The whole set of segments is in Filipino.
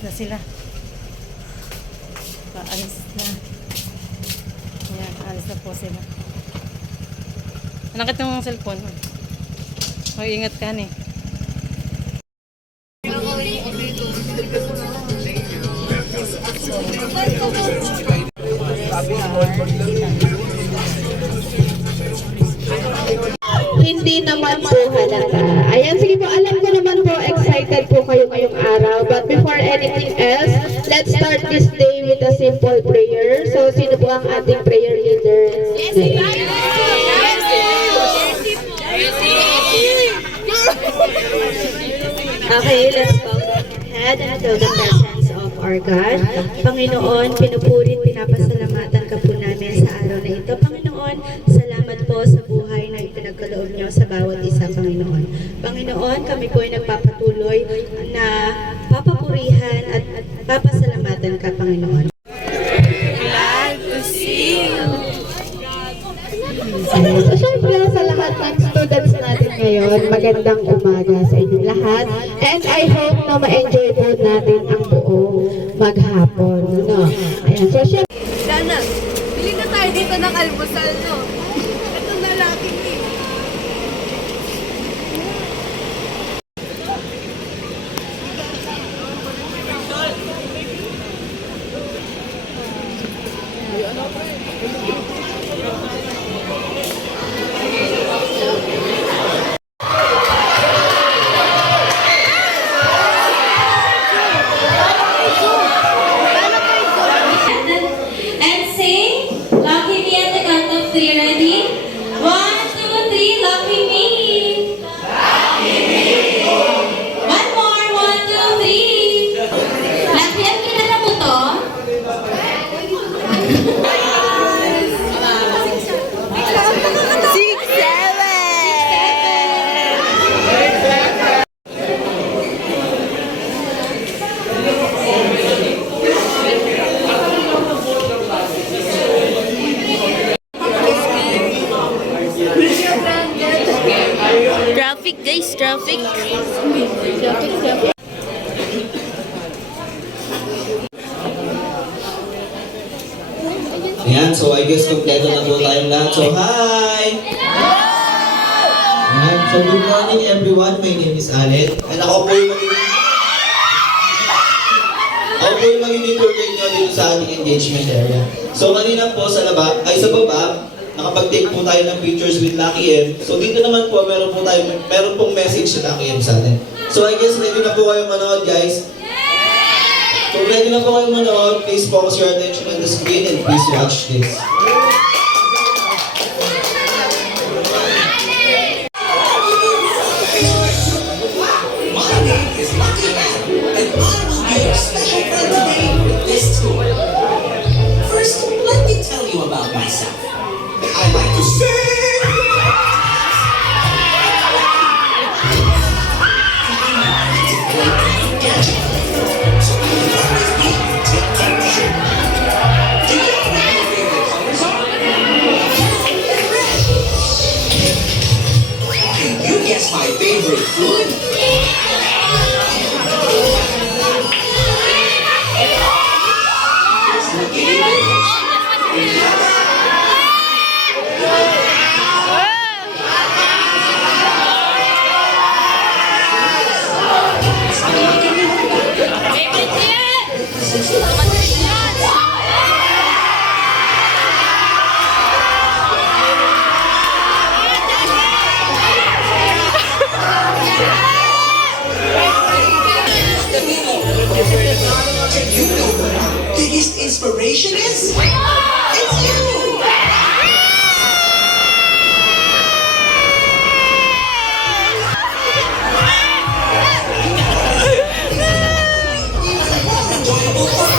na sila. Paalis na. Ayan, alis na po sila. Nakit yung cellphone. Mag-ingat ka ni. Hindi naman po halata. Ayan, sige po, alam ko naman po, excited po kayo ngayong araw. But before anything else, let's start this day with a simple prayer. So, sino po ang ating prayer leader? Okay, let's bow down our head and fill the presence of our God. Panginoon, pinupuri, pinapasalamatan ka po namin sa araw na ito. Panginoon, salamat po sa buhay na ipinagkaloob niyo sa bawat isa, Panginoon. Panginoon, kami po ay nagpapatuloy na papapurihan at papasalamatan ka, Panginoon. Glad to see you. So, syempre, sa lahat ng students natin ngayon, magandang umaga sa inyong lahat. And I hope na ma-enjoy po natin ang buong maghapon. No? Ayan, so syempre, Dana, bili na tayo dito ng almusal, no? Ito na laki eh. And sing Lucky Me at the count of 3. Ready? 1, 2, 3, Lucky Me. One more, 1, 2, 3. Lucky at kilala mo to? Traffic guys, traffic. Ayan, so I guess kompleto na po tayong lahat. So, hi! Ayan, so good morning everyone. My name is Allen. And ako po yung magiging tour guide nyo dito sa ating engagement area. So, kanina po sa baba, nakapag-take po tayo ng pictures with Lucky M. So, dito naman po, meron pong message sa Lucky M sa atin. So, I guess ready na po kayo manood, guys. So, ready na po kayo manood. Please focus your attention on the screen and please watch this. My name is Lucky Man, and I will be your special friend today with this tour. First, let me tell you about myself. I like to sing. So I will always be tip-top-shape. Do you know what my favorite colors are? Red. Can you guess my favorite food? You know what our biggest inspiration is? It's you! Enjoyable for all.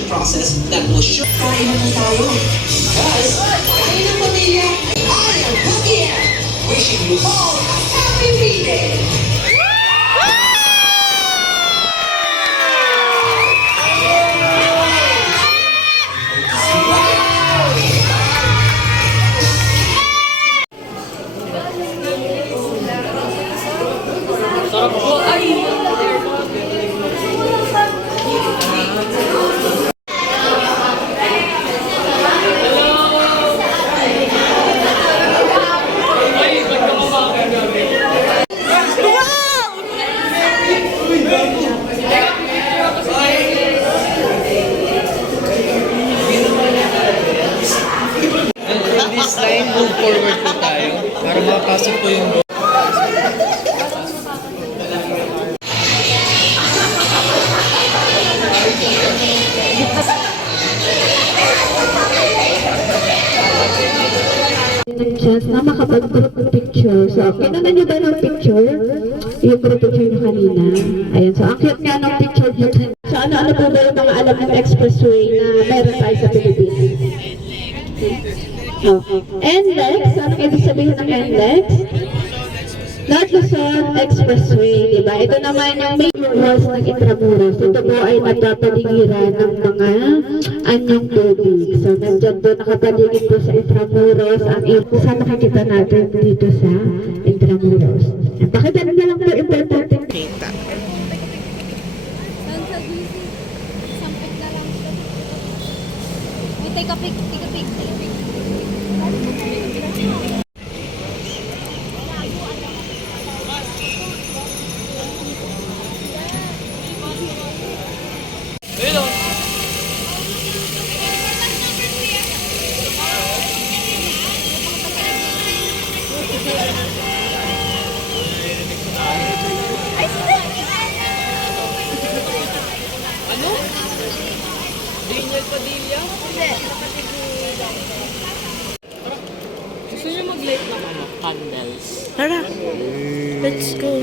graduation process that will show. Kain na tayo. Guys, kain ng pamilya. I am Javier. Wishing you all a happy B-Day. This line, move forward po tayo para makapasok po yung ng chance na makapag-group picture. So, kinunan nyo ba ng picture? Yung group picture nyo kanina. Ayan. So, ang cute nga ng picture nyo. So, ano-ano po ba yung mga alam ng expressway na meron tayo sa Pilipinas? Okay. NLEX, anong ibig sabihin ng NLEX? North Luzon Expressway, di ba? Ito naman yung major walls ng Intramuros. Ito po ay nagpapaligiran ng mga anyong tubig. So, nandyan doon nakapaligid po sa Intramuros. Ang isa nakikita natin dito sa Intramuros. Pakita na lang po importante. Saan sa busy? Sampit na lang siya. May take a pic. Gusto niyo mag-light ng candles? Tara, let's go.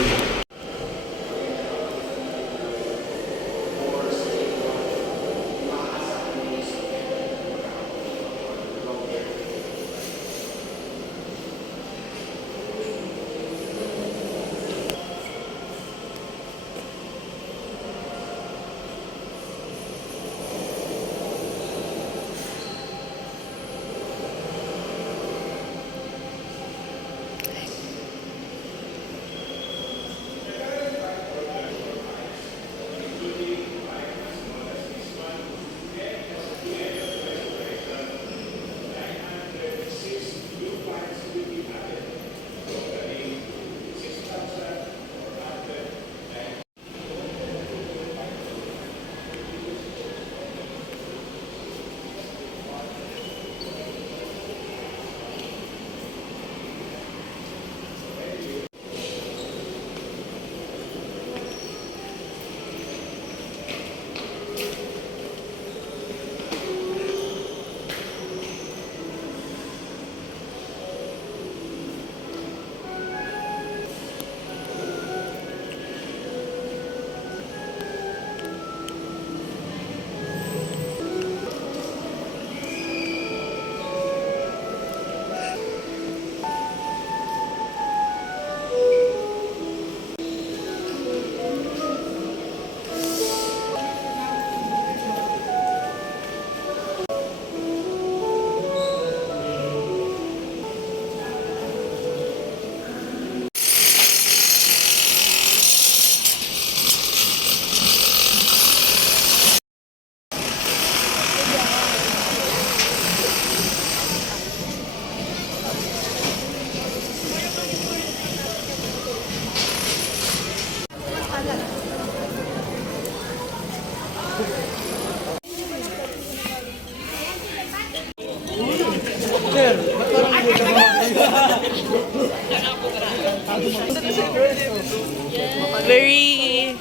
Very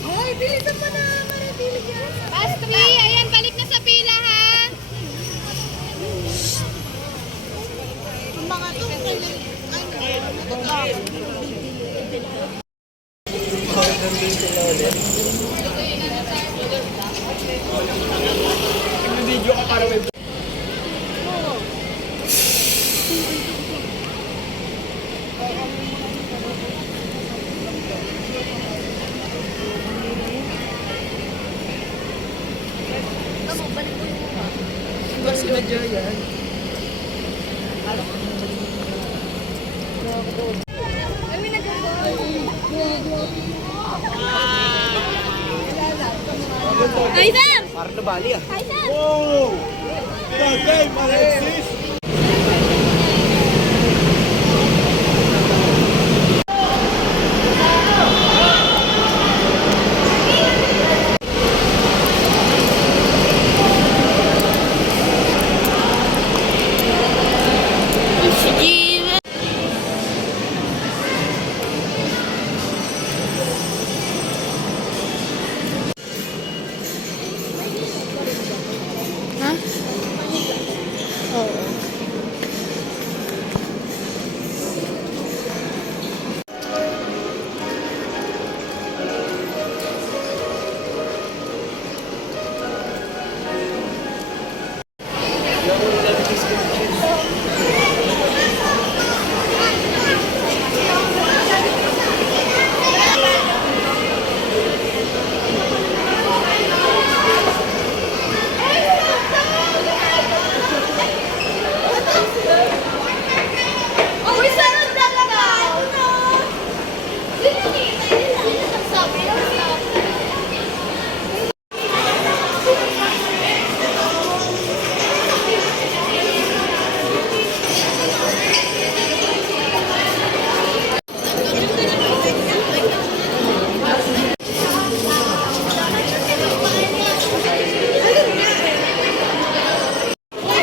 Hoy, bilisan mo na! Maritilig yan! Past 3! Hi, sir! Parang nabali ah. Hi, sir! Sige. Oh, we settled talaga! Oh, no! Stop.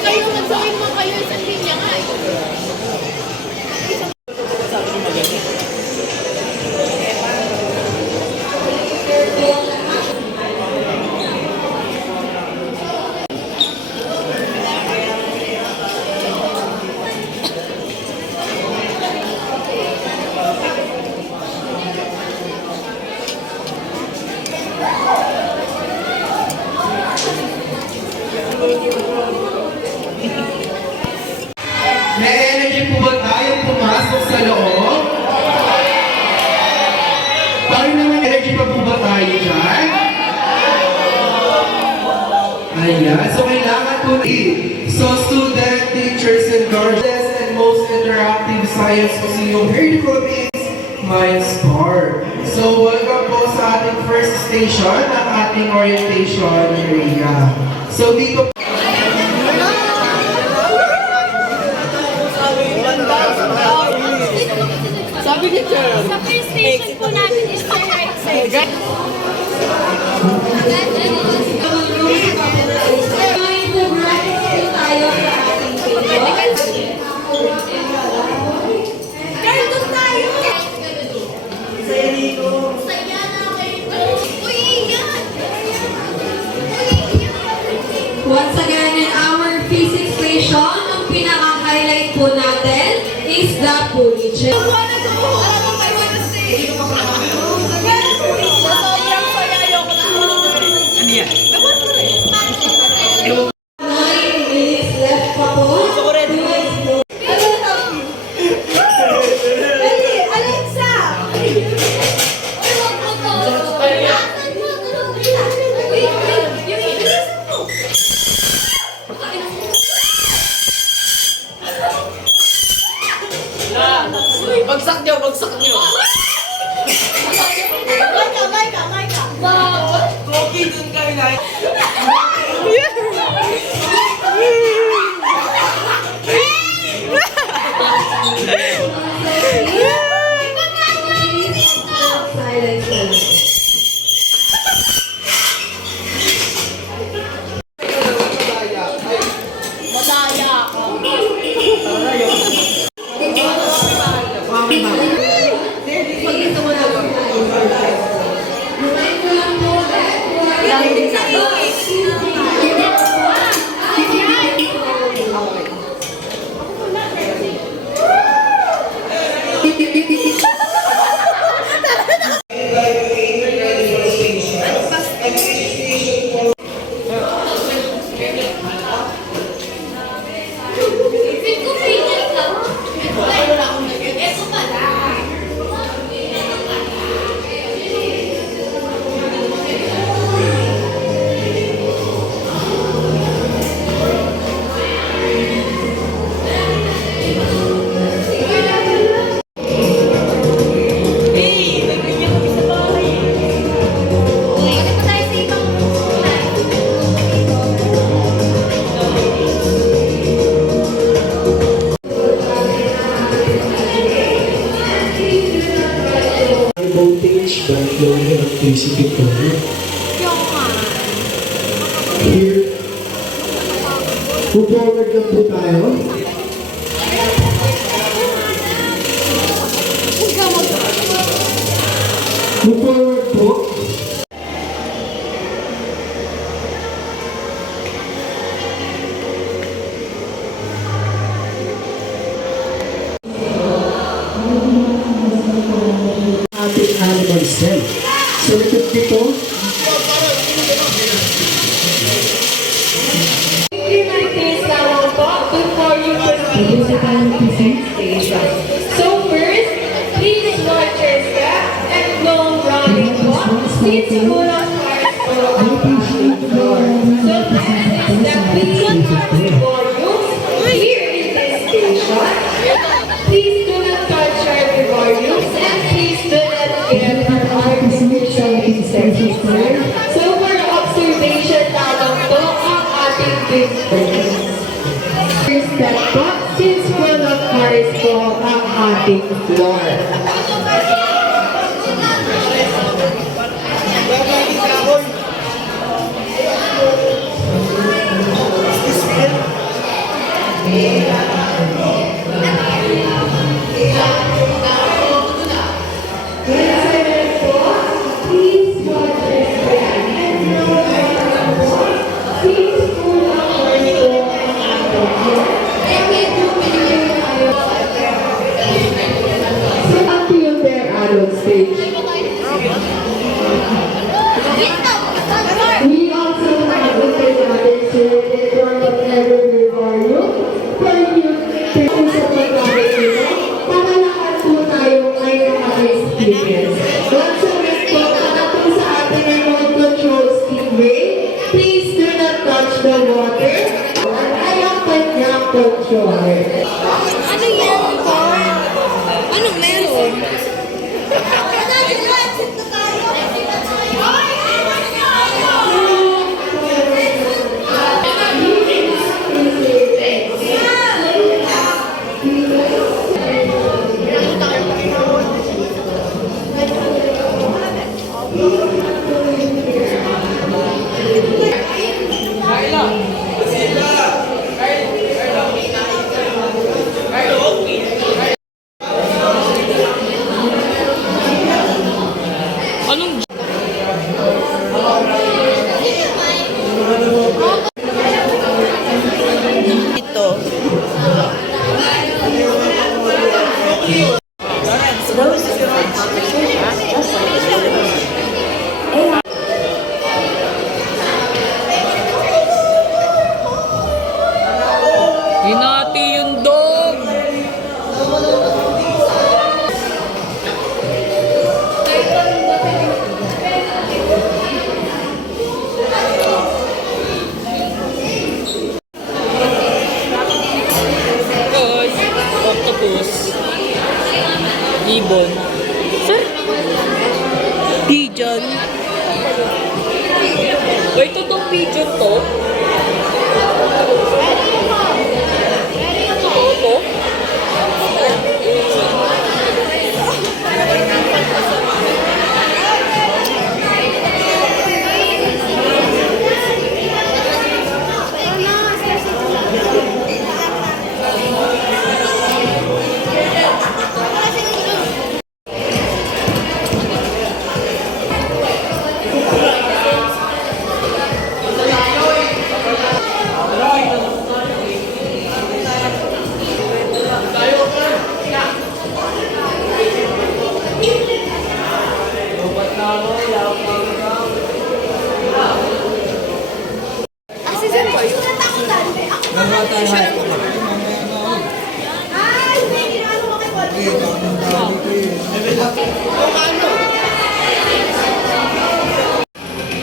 Kayo, magsakin mo kayo sa linya nga eh. May energy po ba tayong pumasok sa loob? Bakit naman energy pa po ba tayo dyan? Ayan, so kailangan po so student, teachers, and guardians, and most interactive science museum here in the Philippines, MindSpark. So welcome po sa ating first station, ang ating orientation area. So dito Sabi ni Sir. Sa first station po natin is the right side. Girl, doon tayo! Saya na kayo. Uy, yan! Once again, in our physics station, ang pinaka-highlight po natin is the pulley chair. Nine minutes left pa po. Alexa! Bagsak Balik po tayo sa ibang kulay. High voltage by flowing electricity current. Here, forward lang po tayo. Move forward po. Ating animal cell. So, likod dito, So first, please watch your step and go running walk. Please pull up So next is the please volumes here in this station. Please do not touch our volumes and please do not get our artificial insects. So for observation lamang po ang ating business. Step up, since full of cars po ang ating floor. We also have another survey in front of every volume for you to sa paggamit nila para lahat po tayo ay maka-experience. Once again po, para po sa ating remote control speedway, please do not touch the water at ay ang kanyang controller. Ano yan, Paul? Ano meron? Anong ito? Hinati yung dog! Guys, octopus, ibon, pigeon. Wait, totoong pigeon to?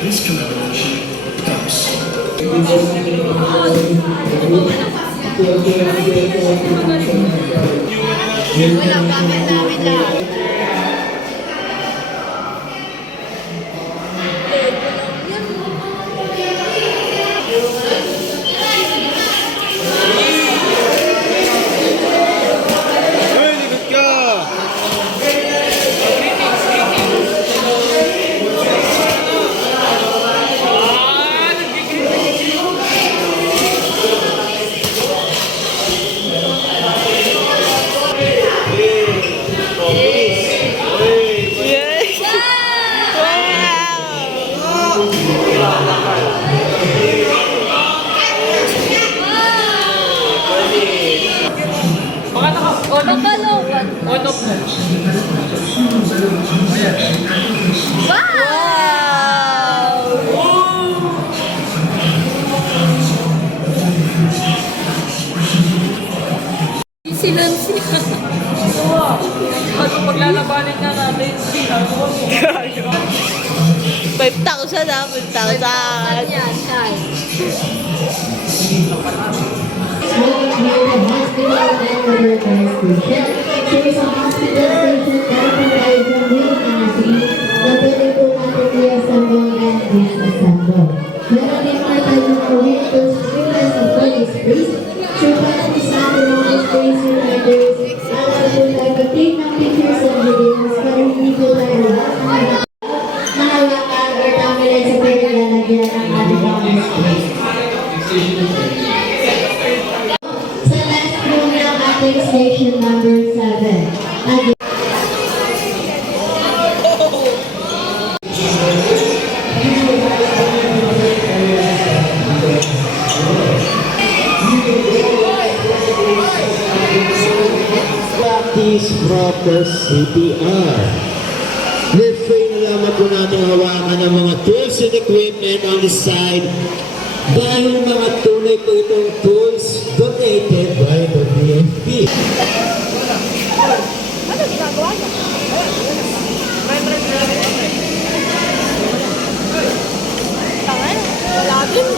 This collaboration comes. Wala, gamit namin lahat. Silan siya. Ano paglalabanin nga natin siya? 5,000 ah, 5,000. Yan, Kai. There's a hospital station that provides a real energy na pwede po natin i-assemble and disassemble. Meron din natin yung Olympus Rivers of Holy Space. So, para sa ating mga space riders, alam po tayo mag-take ng pictures and videos para hindi po tayo mahawakan or tamilan sa pwede lalagyan ng ating mga space. Sa last room ng ating station number 7. Practice proper CPR. Refrain na lamang po natin hawakan ng mga tools and equipment on the side dahil mga tunay po itong tools donated by the DFP. Ano ginagawa niya? Tangan? Wala din.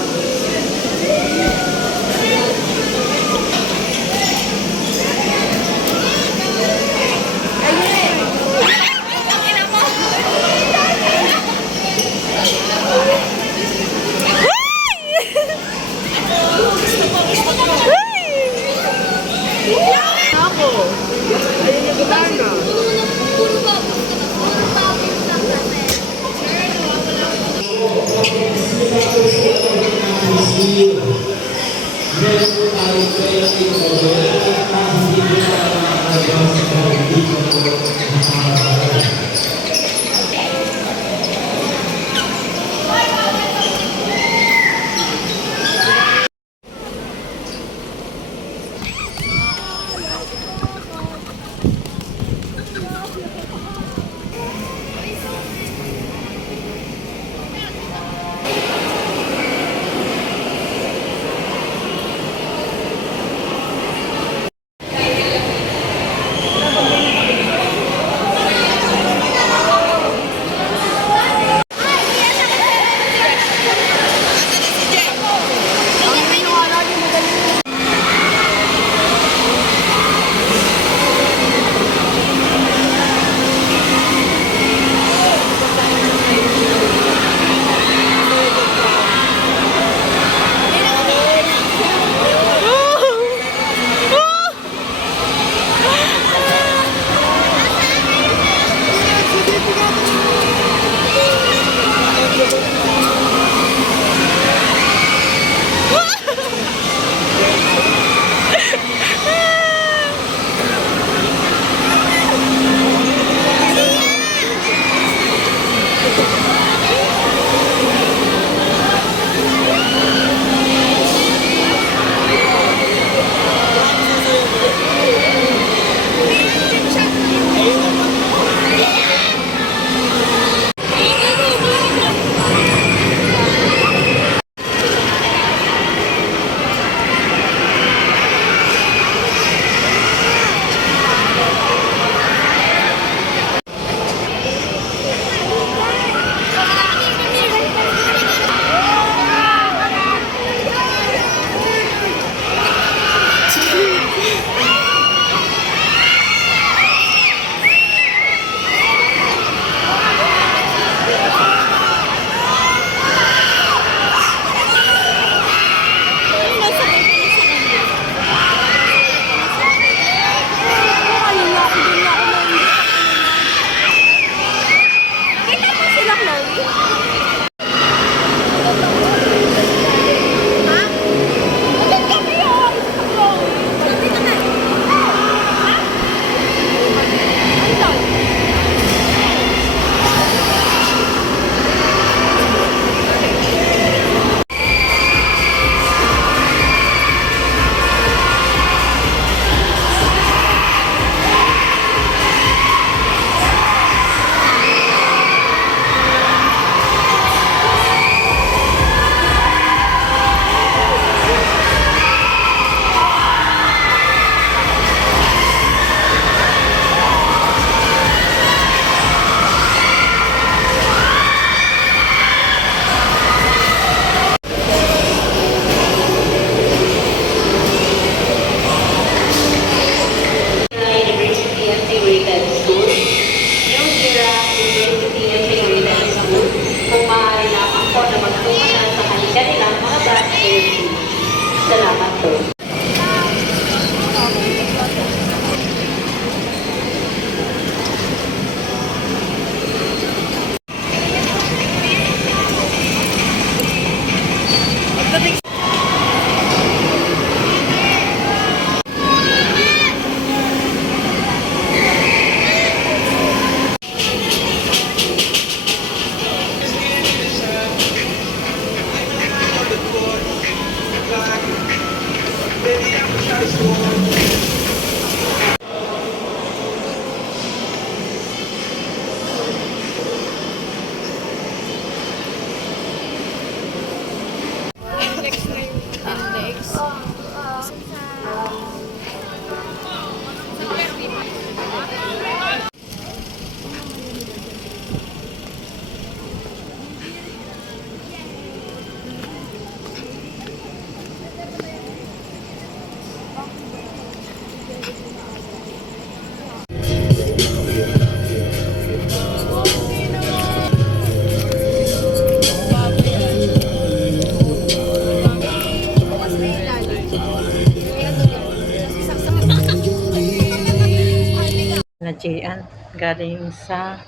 Na Jian, galing sa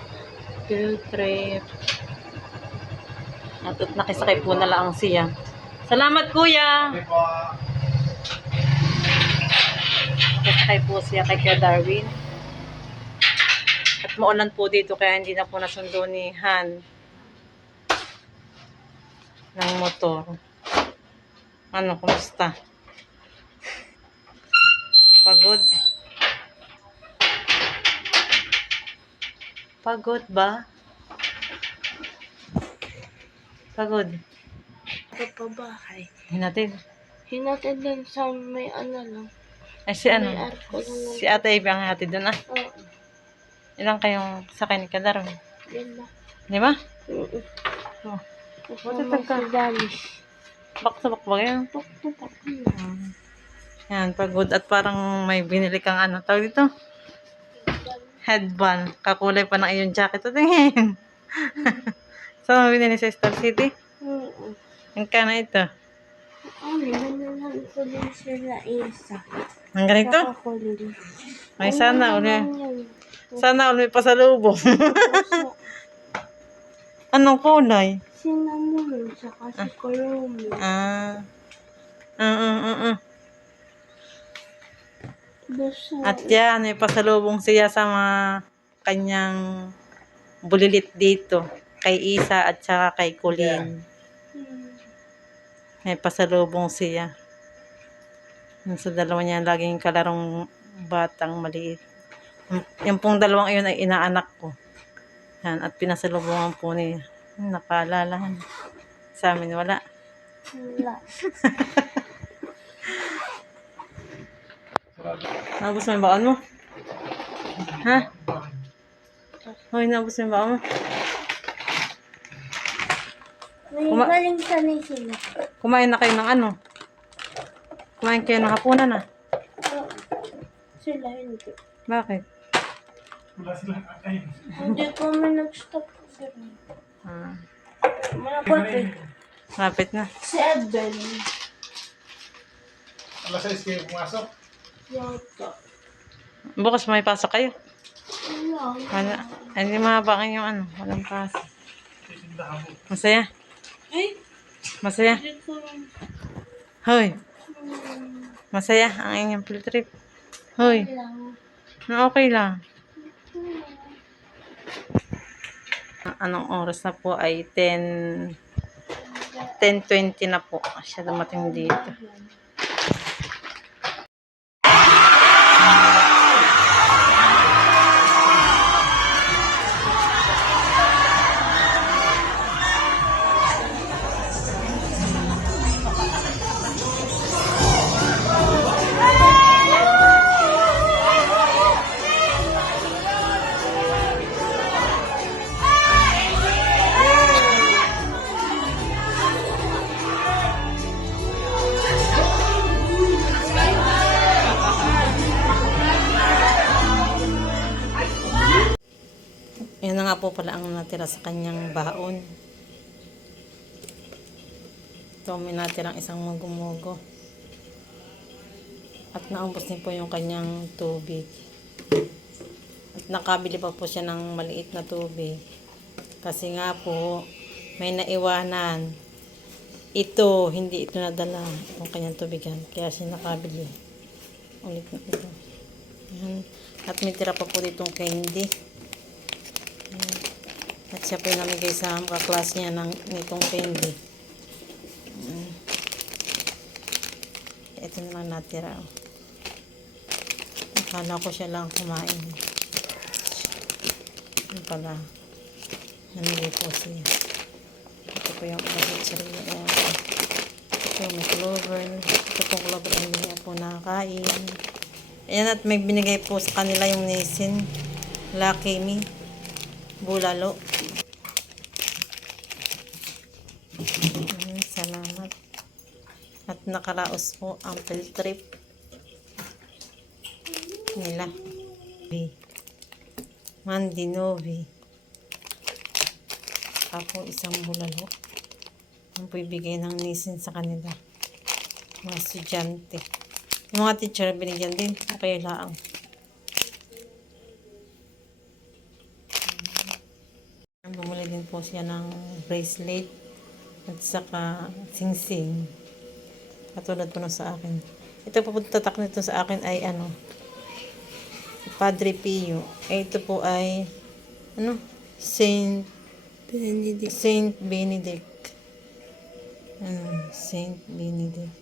field trip. At nakisakay po na lang siya. Salamat kuya! Nakisakay po siya kay Kuya Darwin. At maulan po dito kaya hindi na po nasundo ni Han ng motor. Ano, kumusta? Pagod? Pagod ba? Pagod? Papabahay. Hinatid. Hinatid din sa may ano lang. Ay, si ano? May arko lang. Si Ate Ivy ang hatid doon ah. Oo. Ilang kayong sakay ni Kadaro? Yan na. Di ba? Oo. Oh. Kasama si Danis. Bak sa bakbag yan. Yan, pagod at parang may binili kang ano. Tawag dito? Headband. Kakulay pa ng iyong jacket. O, tingin. Saan mo binili sa Star City? Oo. Ang kana ito. Nanalang ko din sila isa. Ang ganito? Nakakulili. May sana uli. Sana uli pa sa lubong. Anong kulay? Cinnamon, saka si Kurumi. At yan, may pasalubong siya sa mga kanyang bulilit dito. Kay Isa at saka kay Colleen. May pasalubong siya. Yung sa dalawa niya, laging kalarong batang maliit. Yung pong dalawang iyon ay inaanak ko. Yan, at pinasalubungan po niya. Nakaalala. Sa amin, wala. Wala. Nabos mo yung baon mo? Ha? Hoy, nabos mo yung baon mo? May galing sanay sila. Kumain na kayo ng ano? Kumain kayo ng hapunan na? Sila hindi. Bakit? Hindi kami nag-stop. Malapot eh. Lapit na. Si Edben. Alas 6 kayo pumasok? Yata. Bukas may pasok kayo. Wala. Hindi mahabakan yung ano. Walang pasok. Masaya? Masaya? Hoy. Masaya ang inyong field trip. Hoy. Okay lang. Anong oras na po ay 10:20 na po. Siya dumating dito. Yan na nga po pala ang natira sa kanyang baon. Ito may natirang isang mugo-mugo. At naubos din po yung kanyang tubig. At nakabili pa po siya ng maliit na tubig. Kasi nga po may naiwanan. Ito, hindi ito nadala yung kanyang tubigan. Kaya siya nakabili. Ulit na ito. Yan. At may tira pa po ditong candy. At siya po namigay sa kaklas niya nitong candy. Ito na lang natira. Akala ko siya lang kumain. Ano pala? Namili po siya. Ito po yung ulit sa rin. Ito may clover. Ito po clover. Hindi niya po nakakain. Ayan, at may binigay po sa kanila yung Nissin. Lucky Me. Bulalo. Salamat. At nakaraos po ang field trip nila. Mandinovi. Ako isang bulalo. Ang po ibigay ng Nissin sa kanila. Mga estudyante. Yung mga teacher binigyan din. Okay lang. Bumuli din po siya ng bracelet at saka sing-sing. Katulad po sa akin. Ito po tatak nito sa akin ay ano, Padre Pio. Ito po ay ano, Saint Benedict. Saint Benedict. Saint Benedict.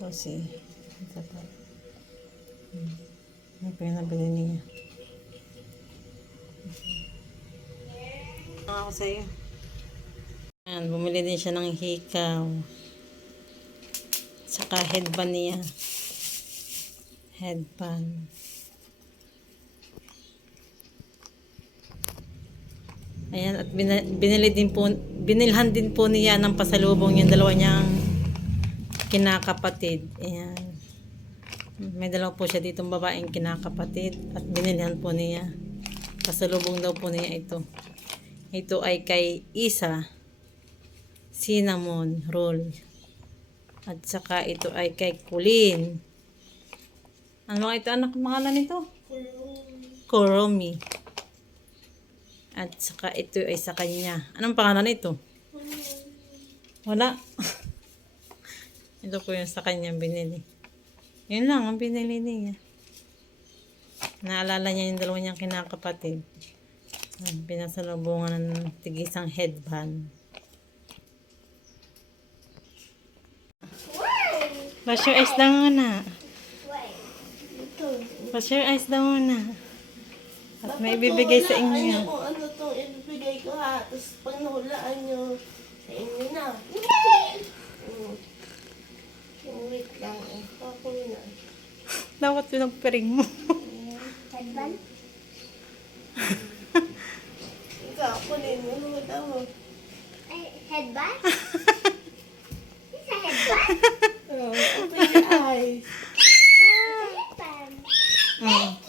Kasi ito po. Ano po yung nabili niya? Ako sa'yo. Ayan, bumili din siya ng hikaw. Saka headband niya. Headband. Ayan, at binilhan din po niya ng pasalubong yung dalawa niyang kinakapatid. Ayan. May dalawa po siya ditong babaeng kinakapatid at binilhan po niya. Pasalubong daw po niya ito. Ito ay kay Isa cinnamon roll. At saka ito ay kay Kulin. Ano ito anak pangalan nito? Kuromi. At saka ito ay sa kanya. Anong pangalan nito? Wala. Ito po yung sa kanya binili. Yun lang ang binili niya. Naalala niya yung dalawa niyang kinakapatid. Pinasalubungan ng tigisang headband. Wash your eyes daw muna. Wash your eyes daw muna. At may ibibigay sa inyo. Kung ano itong ibibigay ko ha. Tapos pag nahulaan nyo, sa inyo na. Wait lang. Pakuwi na. Dapat pinagpiring mo. Headband? Ikaw, kunin mo. Ano daw mo? Headband? It's a headband? Open your eyes. It's a headband.